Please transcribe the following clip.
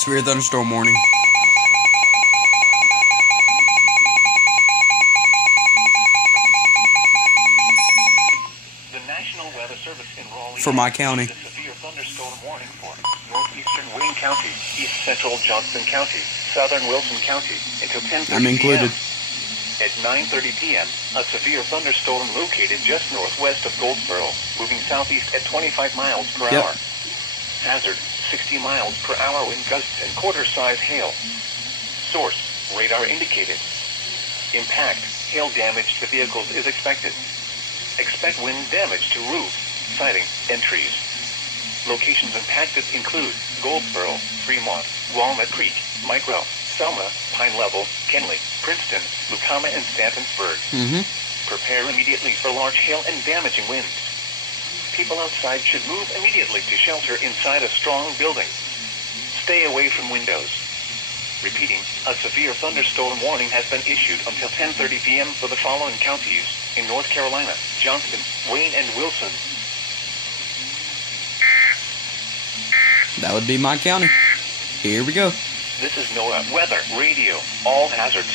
Severe thunderstorm warning. The National Weather Service in Raleigh For my county. issued a severe thunderstorm warning for northeastern Wayne County, east central Johnston County, southern Wilson County until 10:30 I'm included. p.m. At 9:30 p.m., a severe thunderstorm located just northwest of Goldsboro, moving southeast at 25 miles per hour. Hazard, 60 miles per hour wind gusts and quarter-size hail. Source, radar indicated. Impact, hail damage to vehicles is expected. Expect wind damage to roofs, siding, and trees. Locations impacted include Goldsboro, Fremont, Walnut Creek, Micro, Selma, Pine Level, Kenley, Princeton, Lucama, and Stantonsburg. Prepare immediately for large hail and damaging winds. People outside should move immediately to shelter inside a strong building. Stay away from windows. Repeating, a severe thunderstorm warning has been issued until 10:30 p.m. for the following counties in North Carolina: Johnston, Wayne, and Wilson. That would be my county. Here we go. This is NOAA Weather Radio. All hazards.